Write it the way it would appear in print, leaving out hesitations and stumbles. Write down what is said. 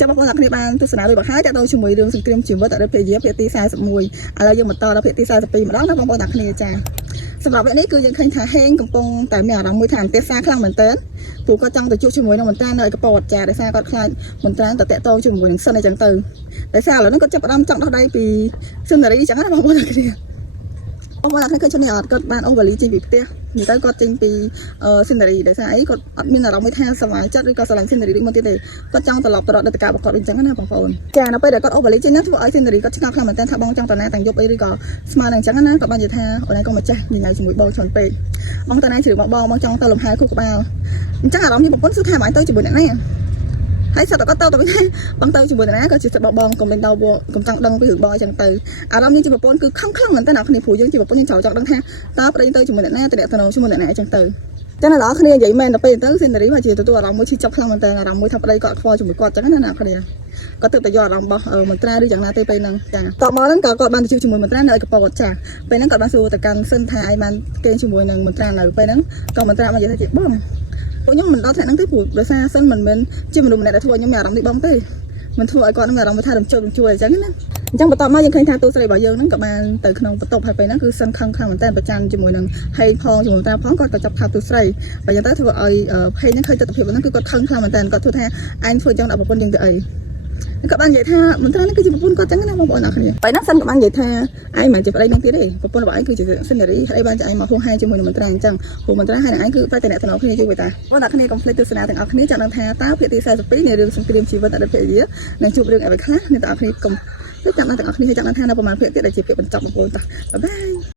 ចាំបងប្អូនអ្នកគ្នាបានទស្សនាដោយបើហើយតើទៅជាមួយរឿងសង្គ្រាមជីវិតអរិយភាគភាគទី41ឥឡូវយើងបន្តដល់ភាគទី42ម្ដងណាបងប្អូនអ្នកគ្នាចាសម្រាប់វគ្គនេះគឺយើងឃើញថាហេងកំពុងតែមានអារម្មណ៍មួយថាអន្ទះសារខ្លាំងមែនទែនព្រោះគាត់ចង់ទៅជួបជាមួយនឹងមន្ត្រានៅឯកពតចាដោយសារគាត់ខ្លាចមន្ត្រាទៅតាក់ទងជាមួយនឹងសិនអីចឹងទៅដោយសារឥឡូវហ្នឹងគាត់ចាប់ផ្ដើមចង់ដោះដៃពីសិនរីចឹងណាបងប្អូនអ្នកគ្នាបងប្អូនអ្នកគ្នាឃើញជំនាញអត់គាត់បានអូវលីចេញពីផ្ទះនិយាយទៅគាត់ចេញពីសិនរីដោយសារអីគាត់អត់មានអារម្មណ៍មួយថាសប្បាយចិត្តឬក៏ស្រឡាញ់សិនរីដូចមុនទៀតទេគាត់ចង់ត្រឡប់ទៅរកដេតការរបស់គាត់វិញចឹងណាបងប្អូនចានៅពេលដែលគាត់អូវលីចេញហ្នឹងធ្វើឲ្យសិនរីគាត់ឆ្ងល់ខ្លាំងមែនទែនថាបងចង់តាណាទាំងយប់អីឬក៏ស្មាននឹងចឹងណាគាត់បាននិយាយថាអូនឯងក៏មកចេះញញ៉ៃជាមួយបងច្រើនពេកបងតាណាជ្រឿបងចង់ទៅលំហែខួរក្បាលអញ្ចឹងអារម្មណ៍នេះបងប្អូនគឺថាមិនទៅជាមួយអ្នកណាហើយសិតតែគាត់ទៅវិញបងទៅជាមួយណាក៏ជាសិតបងកុំលេងដល់កុំចង់ដឹងពីរឿងបងអញ្ចឹងទៅអារម្មណ៍នេះជាប្រពន្ធគឺខំខ្លាំងមែនតើអ្នកគ្នាព្រោះយើងជាប្រពន្ធយើងចង់ដឹងថាតើប្តីទៅជាមួយអ្នកណាទៅអ្នកទៅជាមួយអ្នកណាអញ្ចឹងទៅចឹងដល់គ្នានិយាយមែនទៅពេលទៅសិនរីមកជាទទួលអារម្មណ៍មួយឈឺចាប់ខ្លាំងមែនតើអារម្មណ៍មួយថាប្តីគាត់ខ្វល់ជាមួយគាត់អញ្ចឹងណាអ្នកគ្នាគាត់ទៅតែយកអារម្មណ៍របស់មន្ត្រាឬយ៉ាងណាទៅពេលហ្នឹងចាតបមកហ្នឹងក៏គាត់បានទៅជួបជាមួយមន្ត្រានៅឯកពតចាពេលហ្នឹងគាត់បានសួរទៅកាន់សិនថាឯងបានគេជាមួយនឹងមន្ត្រានៅពេលហ្នឹងក៏មន្ត្រាបាននិយាយថាជាបងពួកខ្ញុំមិនដល់ថ្នាក់ហ្នឹងទេព្រោះដោយសារសិនមិនមែនជាមនុស្សម្នាក់ដែលធ្វើឲ្យខ្ញុំមានអារម្មណ៍នេះបងទេមិនធ្វើឲ្យគាត់មានអារម្មណ៍ថារំជើបជួយអញ្ចឹងណាអញ្ចឹងបន្ទាប់មកយើងឃើញថាទូស្រីរបស់យើងហ្នឹងក៏បានទៅក្នុងបន្ទប់ហើយពេលហ្នឹងគឺសិនខឹងខ្លាំងមែនតើប្រចាំជាមួយនឹងហេងផងជាមួយតាផងគាត់ក៏ចាប់ថាទូស្រីបើយ៉ាងទៅធ្វើឲ្យហេងហ្នឹងឃើញទស្សនវិជ្ជាហ្នឹងគឺគាត់ខឹងខ្លាំងមែនតើគាត់ធ្វើថាអញធ្វើអញ្ចឹងដល់ប្រពន្ធយើងទៅអីគាត់បាននិយាយថាមន្ត្រីនេះគឺជាប្រពន្ធគាត់អញ្ចឹងណាបងប្អូនអ្នកគ្នាពេលហ្នឹងសិនក៏បាននិយាយថាឯងមិនជាប្តីនឹងទៀតទេប្រពន្ធរបស់ឯងគឺជាសិនរីហើយបានចាឯងមកហួសហេតុជាមួយនឹងមន្ត្រីអញ្ចឹងព្រោះមន្ត្រីហើយនឹងឯងគឺតែតំណគ្នាជួយតាបងអ្នកគ្នាកុំភ្លេចទស្សនាទាំងអស់គ្នាចង់ដឹងថាតើភាគទី42នៃរឿងសង្គ្រាមជីវិតអរិយភាគនឹងជួបរឿងអ្វីខ្លះអ្នកទាំងអស់គ្នាកុំចាំដល់ទាំងអស់គ្នាចង់ដឹងថានៅប្រហែលភាគទៀតដែលជាភាគបញ្ចប់បងប្អូនតាបាយបាយ